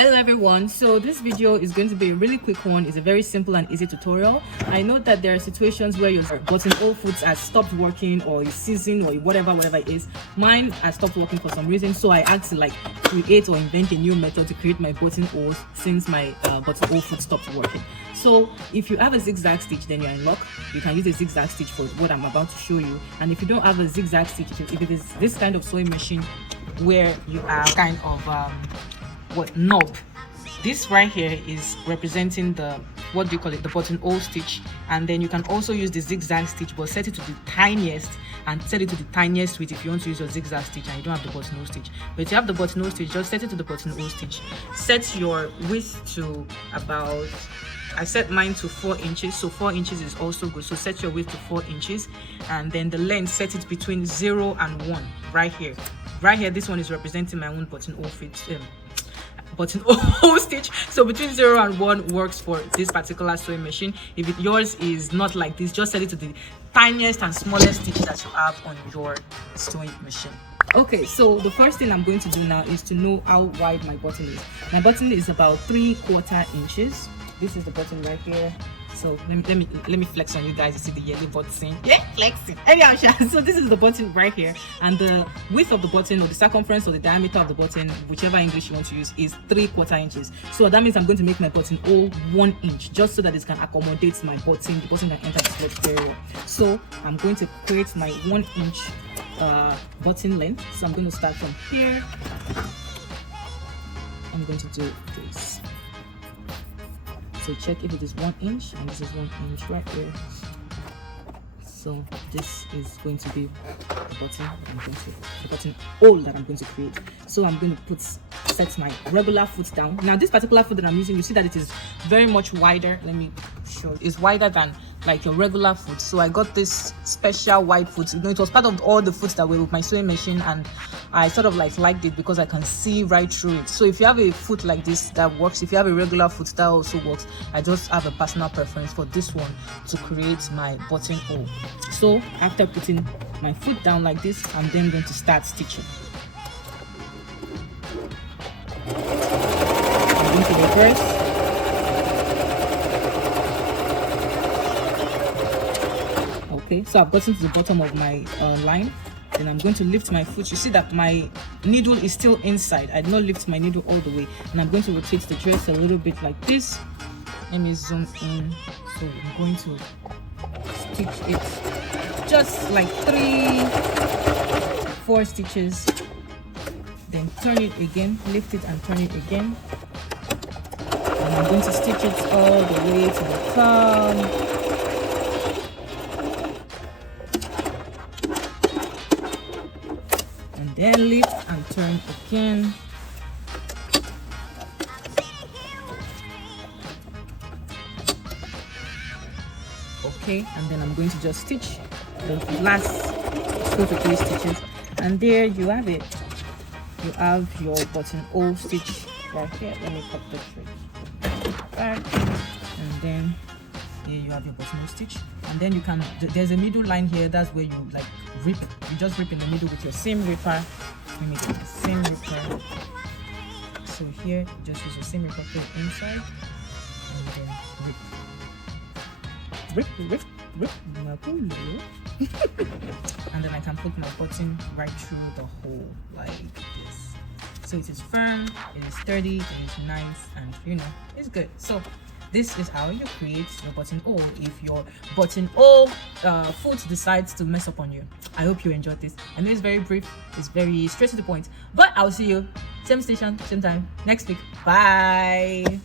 Hello everyone, so this video is going to be a really quick one. It's a very simple and easy tutorial. I know that there are situations where your buttonhole foots has stopped working or is seasoned or whatever it is. Mine has stopped working for some reason, so I had to like create or invent a new method to create my buttonholes since my buttonhole foot stopped working. So if you have a zigzag stitch, then you're in luck. You can use a zigzag stitch for what I'm about to show you. And if you don't have a zigzag stitch, if it is this kind of sewing machine where you are kind of knob, this right here is representing the the buttonhole stitch, and then you can also use the zigzag stitch but set it to the tiniest and set it to the tiniest width if you want to use your zigzag stitch and you don't have the buttonhole stitch. But if you have the buttonhole stitch, just set it to the buttonhole stitch. Set your width to about, I set mine to 4 inches, so 4 inches is also good. So set your width to 4 inches, and then the length, set it between 0 and 1 right here. This one is representing my own buttonhole stitch. So between 0 and 1 works for this particular sewing machine. If yours is not like this, just set it to the tiniest and smallest stitch that you have on your sewing machine. Okay, so the first thing I'm going to do now is to know how wide my button is. My button is about 3/4 inches. This is the button right here. So let me flex on you guys to see the Yele button. Yeah, flexing. Anyhow, so this is the button right here, and the width of the button, or the circumference or the diameter of the button, whichever English you want to use, is 3/4 inches. So that means I'm going to make my button all 1 inch, just so that it can accommodate my button. The button can enter the slot very well. So I'm going to create my 1 inch button length. So I'm going to start from here. I'm going to do this. So check if it is 1 inch, and this is 1 inch right here. So this is going to be the buttonhole that I'm going to create. So I'm going to set my regular foot down. Now this particular foot that I'm using, you see that it is very much wider. Let me show. It's wider than like your regular foot. So I got this special wide foot. You know, it was part of all the foots that were with my sewing machine, and I sort of liked it because I can see right through it. So if you have a foot like this, that works. If you have a regular foot, that also works. I just have a personal preference for this one to create my buttonhole. So after putting my foot down like this, I'm then going to start stitching. I'm going to reverse. Okay, so I've gotten to the bottom of my line. Then I'm going to lift my foot. You see that my needle is still inside. I did not lift my needle all the way, and I'm going to rotate the dress a little bit like this. Let me zoom in. So I'm going to stitch it just like 3-4 stitches, then turn it again, lift it and turn it again, and I'm going to stitch it all the way to the top. Then lift and turn again. Okay, and then I'm going to just stitch the last 2 to 3 stitches, and there you have it. You have your buttonhole stitch right here. Let me cut the thread back, and then here you have your buttonhole stitch. And then you can, there's a middle line here. That's where you like rip. You just rip in the middle with your seam ripper. Let me get the seam ripper. So here, you just use your seam ripper, put it inside, and then rip. And then I can put my button right through the hole like this. So it is firm, it is sturdy, it is nice, and you know, it's good. So this is how you create your buttonhole if your buttonhole foot decides to mess up on you. I hope you enjoyed this. I know it's very brief, it's very straight to the point, but I'll see you same station, same time next week. Bye.